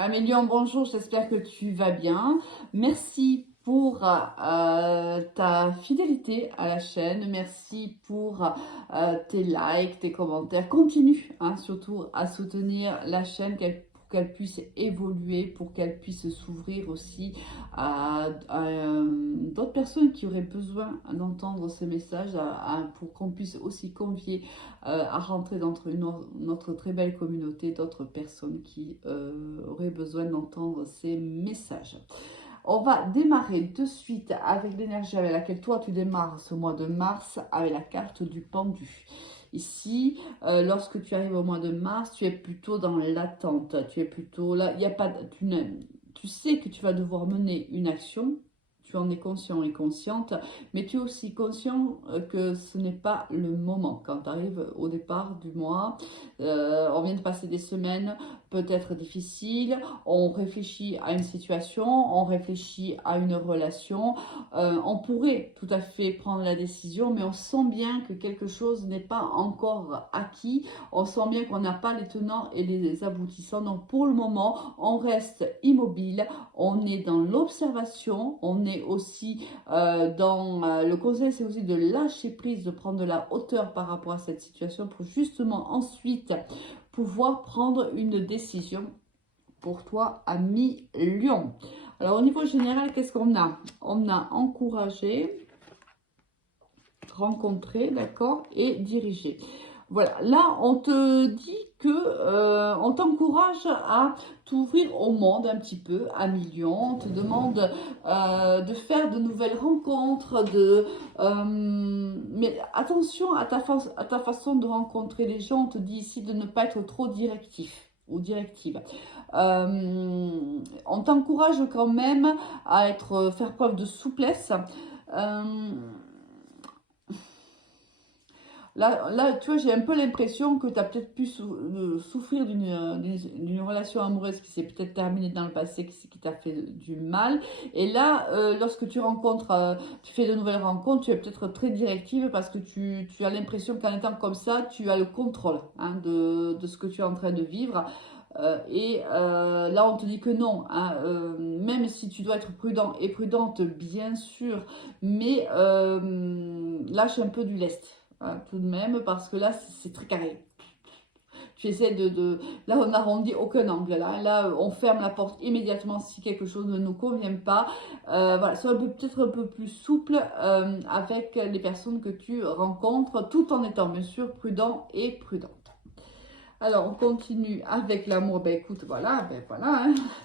Amélion, bonjour, j'espère que tu vas bien. Merci pour ta fidélité à la chaîne. Merci pour tes likes, tes commentaires. Continue surtout à soutenir la chaîne pour qu'elle puisse évoluer, pour qu'elle puisse s'ouvrir aussi à d'autres personnes qui auraient besoin d'entendre ce message, pour qu'on puisse aussi convier à rentrer dans notre très belle communauté d'autres personnes qui auraient besoin d'entendre ces messages. On va démarrer de suite avec l'énergie avec laquelle toi tu démarres ce mois de mars avec la carte du pendu. Ici, lorsque tu arrives au mois de mars, tu es plutôt dans l'attente. Tu es plutôt là, il y a pas, tu sais que tu vas devoir mener une action. Tu en es conscient et consciente, mais tu es aussi conscient que ce n'est pas le moment. Quand tu arrives au départ du mois, on vient de passer des semaines peut-être difficiles, on réfléchit à une situation, on réfléchit à une relation, on pourrait tout à fait prendre la décision, mais on sent bien que quelque chose n'est pas encore acquis, on sent bien qu'on n'a pas les tenants et les aboutissants. Donc pour le moment, on reste immobile, on est dans l'observation, on est aussi le conseil, c'est aussi de lâcher prise, de prendre de la hauteur par rapport à cette situation pour justement ensuite pouvoir prendre une décision pour toi, ami Lion. Alors, au niveau général, qu'est-ce qu'on a? On a encouragé, rencontré, d'accord, et dirigé. Voilà, là, on te dit que on t'encourage à t'ouvrir au monde un petit peu, à Lion. On te demande de faire de nouvelles rencontres, mais attention à ta façon de rencontrer les gens. On te dit ici de ne pas être trop directif ou directive. On t'encourage quand même à faire preuve de souplesse. Euh, Là, tu vois, j'ai un peu l'impression que tu as peut-être pu souffrir d'une relation amoureuse qui s'est peut-être terminée dans le passé, qui t'a fait du mal. Et là, lorsque tu fais de nouvelles rencontres, tu es peut-être très directive parce que tu as l'impression qu'en étant comme ça, tu as le contrôle de ce que tu es en train de vivre. Là, on te dit que non, même si tu dois être prudent et prudente, bien sûr, mais lâche un peu du lest, tout de même, parce que là, c'est très carré. Tu essaies Là, on n'arrondit aucun angle. Là, on ferme la porte immédiatement si quelque chose ne nous convient pas. Voilà, sois peut-être un peu plus souple avec les personnes que tu rencontres, tout en étant bien sûr prudent et prudente. Alors, on continue avec l'amour. Ben écoute, voilà,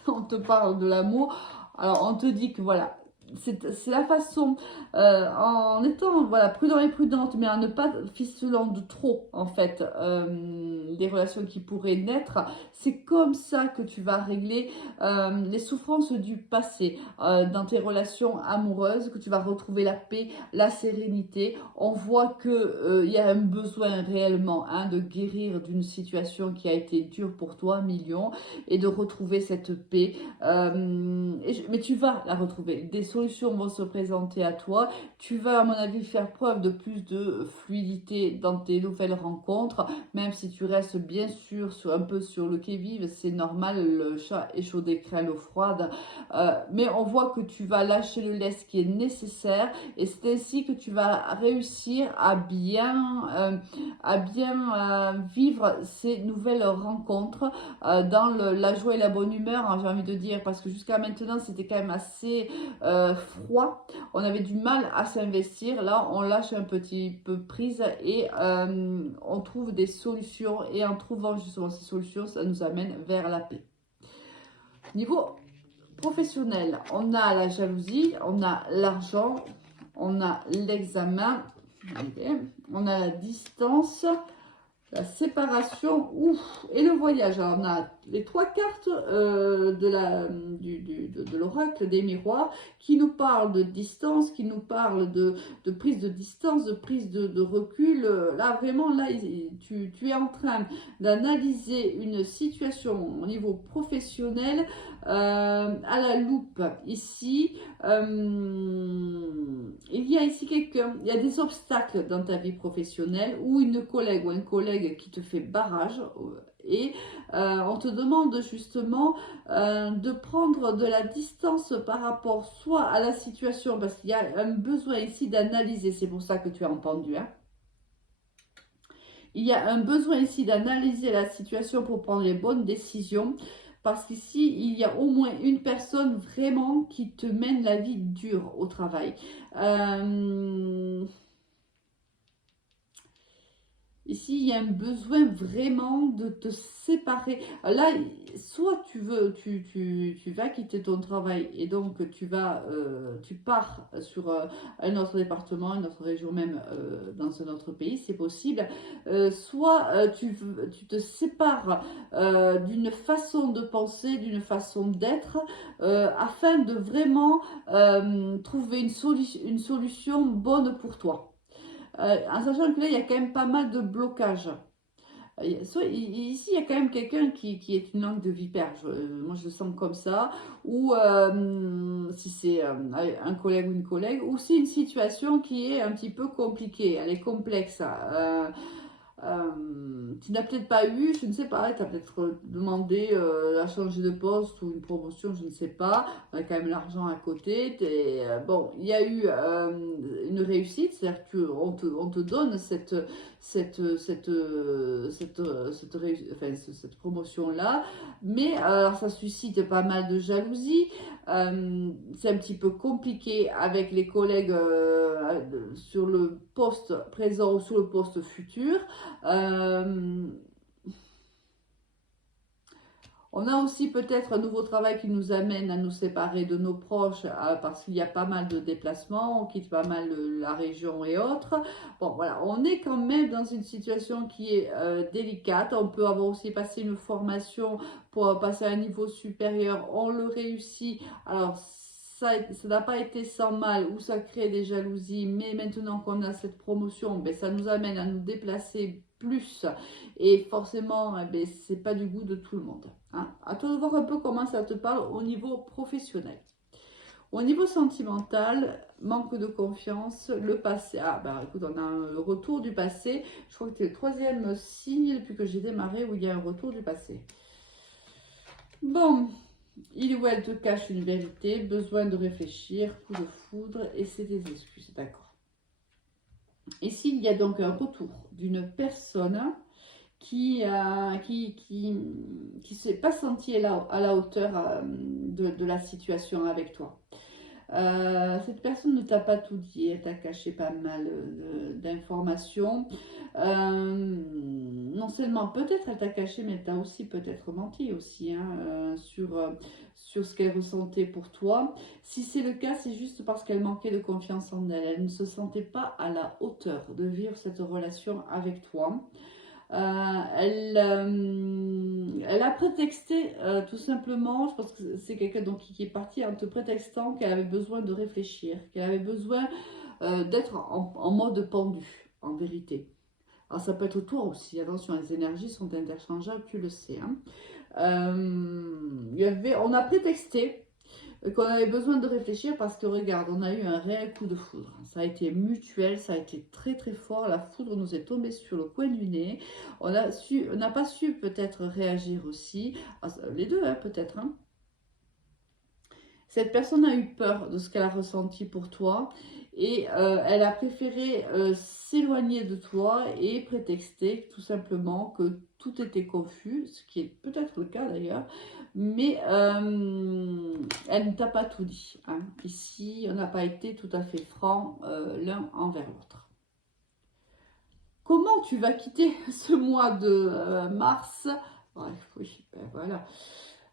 on te parle de l'amour. Alors, on te dit que voilà, c'est la façon, en étant voilà, prudent et prudente, mais en ne pas ficelant de trop, en fait, des relations qui pourraient naître. C'est comme ça que tu vas régler les souffrances du passé dans tes relations amoureuses, que tu vas retrouver la paix, la sérénité. On voit que y a un besoin réellement de guérir d'une situation qui a été dure pour toi, Million, et de retrouver cette paix. Mais tu vas la retrouver. Des solutions vont se présenter à toi. Tu vas, à mon avis, faire preuve de plus de fluidité dans tes nouvelles rencontres, même si tu restes bien sûr un peu sur le qui-vive. C'est normal, le chat échaudé craint l'eau froide. Mais on voit que tu vas lâcher le lest qui est nécessaire et c'est ainsi que tu vas réussir à bien vivre ces nouvelles rencontres dans la joie et la bonne humeur, j'ai envie de dire, parce que jusqu'à maintenant, c'était quand même assez froid. On avait du mal à s'investir. Là, on lâche un petit peu prise et on trouve des solutions. Et en trouvant justement ces solutions, ça nous amène vers la paix. Niveau professionnel, on a la jalousie, on a l'argent, on a l'examen, on a la distance, la séparation et le voyage. Alors, on a les trois cartes de l'oracle des miroirs qui nous parlent de distance, qui nous parlent de prise de distance, de prise de recul. Là, vraiment, là, tu es en train d'analyser une situation au niveau professionnel à la loupe. Ici, il y a ici il y a des obstacles dans ta vie professionnelle ou une collègue ou un collègue qui te fait barrage Et on te demande justement de prendre de la distance par rapport soit à la situation, parce qu'il y a un besoin ici d'analyser, c'est pour ça que tu as entendu, hein. Il y a un besoin ici d'analyser la situation pour prendre les bonnes décisions. Parce qu'ici, il y a au moins une personne vraiment qui te mène la vie dure au travail. Ici, il y a un besoin vraiment de te séparer. Là, soit tu vas quitter ton travail et donc tu pars sur un autre département, une autre région, même dans un autre pays, c'est possible. Soit tu te sépares d'une façon de penser, d'une façon d'être, afin de vraiment trouver une solution bonne pour toi. En sachant que là, il y a quand même pas mal de blocages. Ici, il y a quand même quelqu'un qui est une langue de vipère. Moi, je le sens comme ça. Ou si c'est un collègue ou une collègue. Ou c'est une situation qui est un petit peu compliquée. Elle est complexe. Tu n'as peut-être pas eu, je ne sais pas, tu as peut-être demandé à changer de poste ou une promotion, je ne sais pas, on a quand même l'argent à côté. Bon, il y a eu une réussite, c'est-à-dire qu'on te donne cette promotion-là, mais alors, ça suscite pas mal de jalousie. C'est un petit peu compliqué avec les collègues sur le poste présent ou sur le poste futur. Euh, on a aussi peut-être un nouveau travail qui nous amène à nous séparer de nos proches parce qu'il y a pas mal de déplacements, on quitte pas mal la région et autres. Bon, voilà, on est quand même dans une situation qui est délicate. On peut avoir aussi passé une formation pour passer à un niveau supérieur. On le réussit. Alors, ça n'a pas été sans mal ou ça crée des jalousies, mais maintenant qu'on a cette promotion, ben, ça nous amène à nous déplacer plus et forcément, eh ben, c'est pas du goût de tout le monde. Hein. À toi de voir un peu comment ça te parle au niveau professionnel. Au niveau sentimental, manque de confiance, le passé. Ah, bah écoute, on a un retour du passé. Je crois que c'est le troisième signe depuis que j'ai démarré où il y a un retour du passé. Bon, il ou elle te cache une vérité, besoin de réfléchir, coup de foudre et c'est des excuses. D'accord. Ici, il y a donc un retour d'une personne qui s'est pas senti à la hauteur de la situation avec toi. Cette personne ne t'a pas tout dit, elle t'a caché pas mal d'informations. Non seulement peut-être elle t'a caché, mais elle t'a aussi peut-être menti aussi hein, sur ce qu'elle ressentait pour toi. Si c'est le cas, c'est juste parce qu'elle manquait de confiance en elle. Elle ne se sentait pas à la hauteur de vivre cette relation avec toi. Elle a prétexté tout simplement, je pense que c'est quelqu'un donc qui est parti en te prétextant qu'elle avait besoin de réfléchir, qu'elle avait besoin d'être en mode pendu, en vérité. Alors ça peut être toi aussi, attention, les énergies sont interchangeables, tu le sais. Hein. On a prétexté qu'on avait besoin de réfléchir parce que regarde, on a eu un réel coup de foudre. Ça a été mutuel, ça a été très très fort. La foudre nous est tombée sur le coin du nez. On n'a pas su peut-être réagir aussi. Les deux, hein, peut-être. Hein. Cette personne a eu peur de ce qu'elle a ressenti pour toi et elle a préféré s'éloigner de toi et prétexter tout simplement que tout était confus, ce qui est peut-être le cas d'ailleurs, mais elle ne t'a pas tout dit. Hein. Ici, on n'a pas été tout à fait franc l'un envers l'autre. Comment tu vas quitter ce mois de mars? Bref, oui, ben voilà.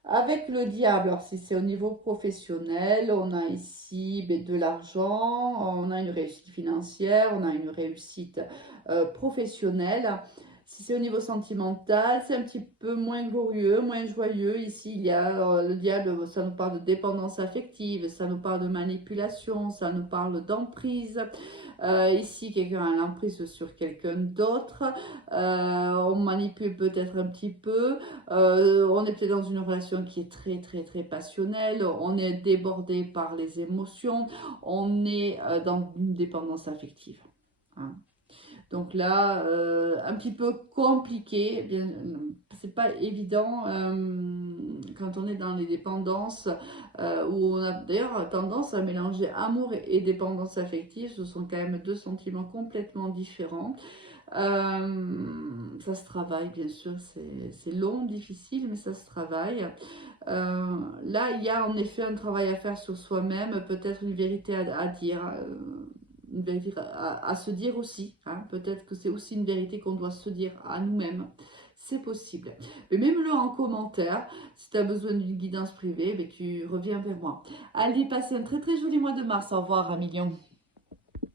Avec le diable, alors si c'est au niveau professionnel, on a ici ben, de l'argent, on a une réussite financière, on a une réussite professionnelle. Si c'est au niveau sentimental, c'est un petit peu moins glorieux, moins joyeux. Ici, il y a le diable, ça nous parle de dépendance affective, ça nous parle de manipulation, ça nous parle d'emprise. Ici, quelqu'un a l'emprise sur quelqu'un d'autre. On manipule peut-être un petit peu. On est peut-être dans une relation qui est très, très, très passionnelle. On est débordé par les émotions. On est dans une dépendance affective. Hein. Donc là, un petit peu compliqué. Bien, c'est pas évident quand on est dans les dépendances où on a d'ailleurs tendance à mélanger amour et dépendance affective. Ce sont quand même deux sentiments complètement différents. Ça se travaille, bien sûr, c'est long, difficile, mais ça se travaille. Là, il y a en effet un travail à faire sur soi-même, peut-être une vérité à dire, une vérité à se dire aussi. Hein. Peut-être que c'est aussi une vérité qu'on doit se dire à nous-mêmes. C'est possible. Mais mets-le en commentaire. Si tu as besoin d'une guidance privée, mais tu reviens vers moi. Allez, passez un très très joli mois de mars. Au revoir, un million.